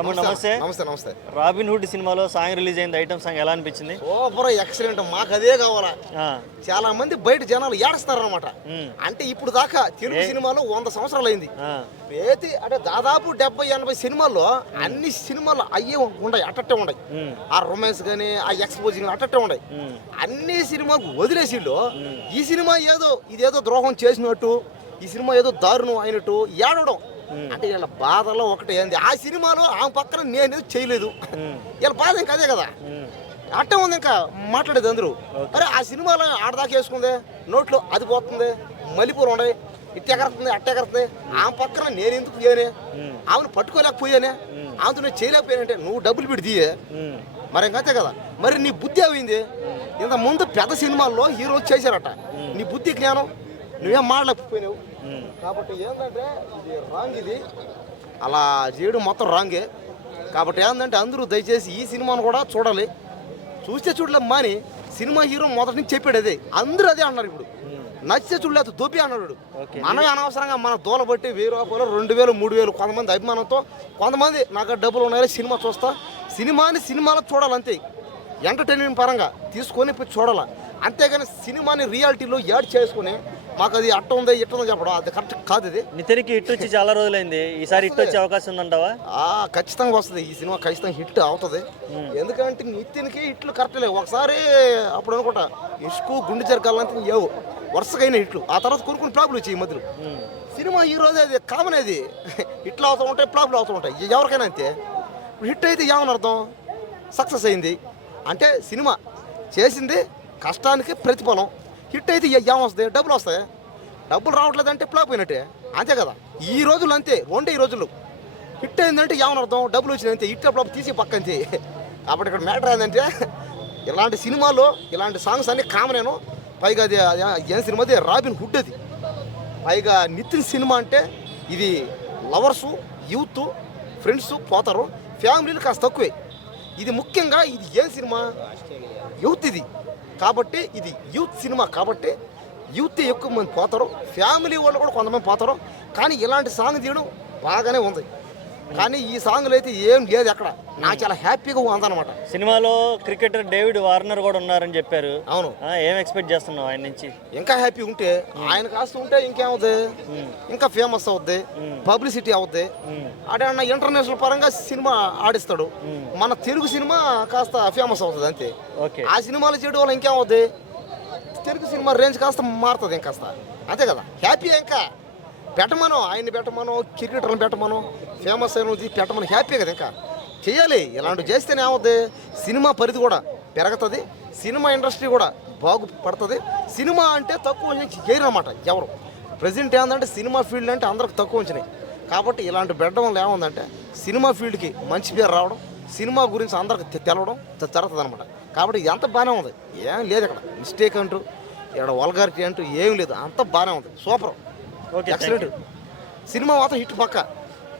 తమ్ముడు నమస్తే. నమస్తే నమస్తే. రాబిన్ హుడ్ సినిమాలో సాంగ్ రిలీజ్ అయింది, ఐటమ్ సాంగ్ ఎలా అనిపించింది? Super, excellent. మాకు అదే కావాలా. చాలా మంది బయట జనాలు ఏడుస్తారనమాట. అంటే ఇప్పుడు దాకా తెలుగు సినిమాలు 100 సంవత్సరాలు అయింది. అంటే దాదాపు 70-80 సినిమాల్లో అన్ని సినిమాలు అయ్యే ఉన్నాయి, అట్టట్టే ఉన్నాయి. ఆ రొమాన్స్ గానీ ఆ ఎక్స్పోజింగ్ అట్టట్టే ఉన్నాయి. అన్ని సినిమాకు వదిలేసిళ్ళు ఈ సినిమా ఇదేదో ద్రోహం చేసినట్టు, ఈ సినిమా ఏదో దారుణం అయినట్టు ఏడవడం. అంటే వీళ్ళ బాధలో ఒకటి ఏంది, ఆ సినిమాలో ఆమె పక్కన నేనేది చేయలేదు, వీళ్ళ బాధ ఇంకా అదే కదా. అట్టే ఉంది ఇంకా మాట్లాడేది అందరూ. అరే ఆ సినిమాలో ఆడదాకా వేసుకుందే, నోట్లో అది పోతుంది, మల్లెపూలు ఉన్నాయి, ఇట్టెగరుతుంది అట్టెగరుతుంది, ఆమె పక్కన నేను ఎందుకు పోయానే, ఆమెను పట్టుకోలేకపోయానే, ఆమెతో నేను చేయలేకపోయానంటే నువ్వు డబ్బులు పెట్టి తీయే మరి ఇంకంతే కదా. మరి నీ బుద్ధి అయింది. ఇంత ముందు పెద్ద సినిమాల్లో హీరోలు చేశారట, నీ బుద్ధి జ్ఞానం నువ్వేం మాడలేకపోయినావు. కాబట్టి ఏంటంటే ఇది రాంగ్, ఇది అలా చేయడం మొత్తం రాంగే. కాబట్టి ఏంటంటే అందరూ దయచేసి ఈ సినిమాను కూడా చూడాలి. చూస్తే చూడలే మాని సినిమా హీరో మొదటి నుంచి చెప్పాడు అదే, అందరూ అదే అన్నారు. ఇప్పుడు నచ్చితే చూడలేదు దొబ్బి అన్నాడు. మనమే అనవసరంగా మన దూల బట్టి 1000 రూపాయలు 2000 3000 కొంతమంది అభిమానంతో, కొంతమంది నాకు డబ్బులు ఉన్నాయని సినిమా చూస్తా, సినిమాలో చూడాలంతే, ఎంటర్టైన్మెంట్ పరంగా తీసుకొని పోయి చూడాలి. అంతేగాని సినిమాని రియాలిటీలో యాడ్ చేసుకుని మాకు అది అట్ట ఉంది ఇట్ట ఉంది చెప్పడం అది కరెక్ట్ కాదు. ఇది నితిన్కి హిట్ వచ్చి చాలా రోజులైంది, ఈసారి హిట్ వచ్చే అవకాశం ఉందంటావా? ఖచ్చితంగా వస్తుంది, ఈ సినిమా ఖచ్చితంగా హిట్ అవుతుంది. ఎందుకంటే నితిన్కి హిట్లు కరెక్ట్ లేవు. ఒకసారి అప్పుడు అనుకుంటా ఇష్కు గుండె జరగాలంటే ఏవు వరుసగైన హిట్లు, ఆ తర్వాత కొనుక్కుని ఫ్లాపులు వచ్చాయి ఈ మధ్యలో. సినిమా హీరోది అది కామన్, అది హిట్లు అవుతూ ఉంటాయి, ఫ్లాపులు అవుతూ ఉంటాయి, ఎవరికైనా అంతే. హిట్ అయితే ఏమని అర్థం, సక్సెస్ అయింది అంటే సినిమా చేసింది కష్టానికి ప్రతిఫలం. హిట్ అయితే ఏమొస్తాయి, డబ్బులు వస్తాయి. డబ్బులు రావట్లేదంటే ఫ్లాప్ అయినట్టే, అంతే కదా. ఈ రోజులు అంతే, ఈ రోజులు హిట్ అయిందంటే ఏమని అర్థం, డబ్బులు వచ్చినాయంతే, హిట్ ఫ్లాప్ తీసి పక్కంతే. కాబట్టి ఇక్కడ మ్యాటర్ ఏంటంటే ఇలాంటి సినిమాలో ఇలాంటి సాంగ్స్ అన్నీ కామనేను. పైగా అది ఏం సినిమా, అది రాబిన్ హుడ్. అది పైగా నితిన్ సినిమా అంటే ఇది లవర్సు, యూత్, ఫ్రెండ్స్ పోతారు, ఫ్యామిలీలు కాస్త తక్కువే. ఇది ముఖ్యంగా ఇది ఏం సినిమా, యూత్ ఇది. కాబట్టి ఇది యూత్ సినిమా, కాబట్టి యూత్ ఎక్కువ మంది పోతారు, ఫ్యామిలీ వాళ్ళు కూడా కొంతమంది పోతారు. కానీ ఇలాంటి సాంగ్ తీయడం బాగానే ఉంది. కానీ ఈ సాంగ్లు అయితే ఏం లేదు ఎక్కడ, నాకు చాలా హ్యాపీగా ఉందన్నమాట. సినిమాలో క్రికెటర్ డేవిడ్ వార్నర్ కూడా ఉన్నారని చెప్పారు. అవును, ఏం ఎక్స్పెక్ట్ చేస్తున్నావు ఆయన నుంచి? ఇంకా హ్యాపీ ఉంటే, ఆయన కాస్త ఉంటే ఇంకేమవుద్ది, ఇంకా ఫేమస్ అవుద్ది, పబ్లిసిటీ అవుద్ది. అంటే అన్న ఇంటర్నేషనల్ పరంగా సినిమా ఆడిస్తాడు, మన తెలుగు సినిమా కాస్త ఫేమస్ అవుతుంది అంతే. ఆ సినిమాలు చేయడం వల్ల ఇంకేమవుద్ది, తెలుగు సినిమా రేంజ్ కాస్త మారుతుంది ఇంకాస్త, అంతే కదా. హ్యాపీ ఇంకా పెట్టమను, ఆయన్ని పెట్టమను, క్రికెటర్ని పెట్టమను, ఫేమస్ అయిన పెట్టమను, హ్యాపీ కదా. ఇంకా చేయాలి, ఇలాంటివి చేస్తేనే ఏమవుద్ది, సినిమా పరిధి కూడా పెరుగుతుంది, సినిమా ఇండస్ట్రీ కూడా బాగుపడుతుంది. సినిమా అంటే తక్కువ చేయరన్నమాట ఎవరు. ప్రజెంట్ ఏంటంటే సినిమా ఫీల్డ్ అంటే అందరికి తక్కువ ఉంచినాయి. కాబట్టి ఇలాంటి పెట్టడం వల్ల ఏముందంటే సినిమా ఫీల్డ్కి మంచి పేరు రావడం, సినిమా గురించి అందరికి తెలవడం జరుగుతుంది అనమాట. కాబట్టి ఎంత బాగానే ఉంది, ఏం లేదు ఇక్కడ మిస్టేక్ అంటూ, ఇక్కడ వల్గారిటీ అంటూ ఏం లేదు, అంత బాగానే ఉంది, సూపర్, ఎక్సలెంట్ సినిమా మాత్రం హిట్ పక్క.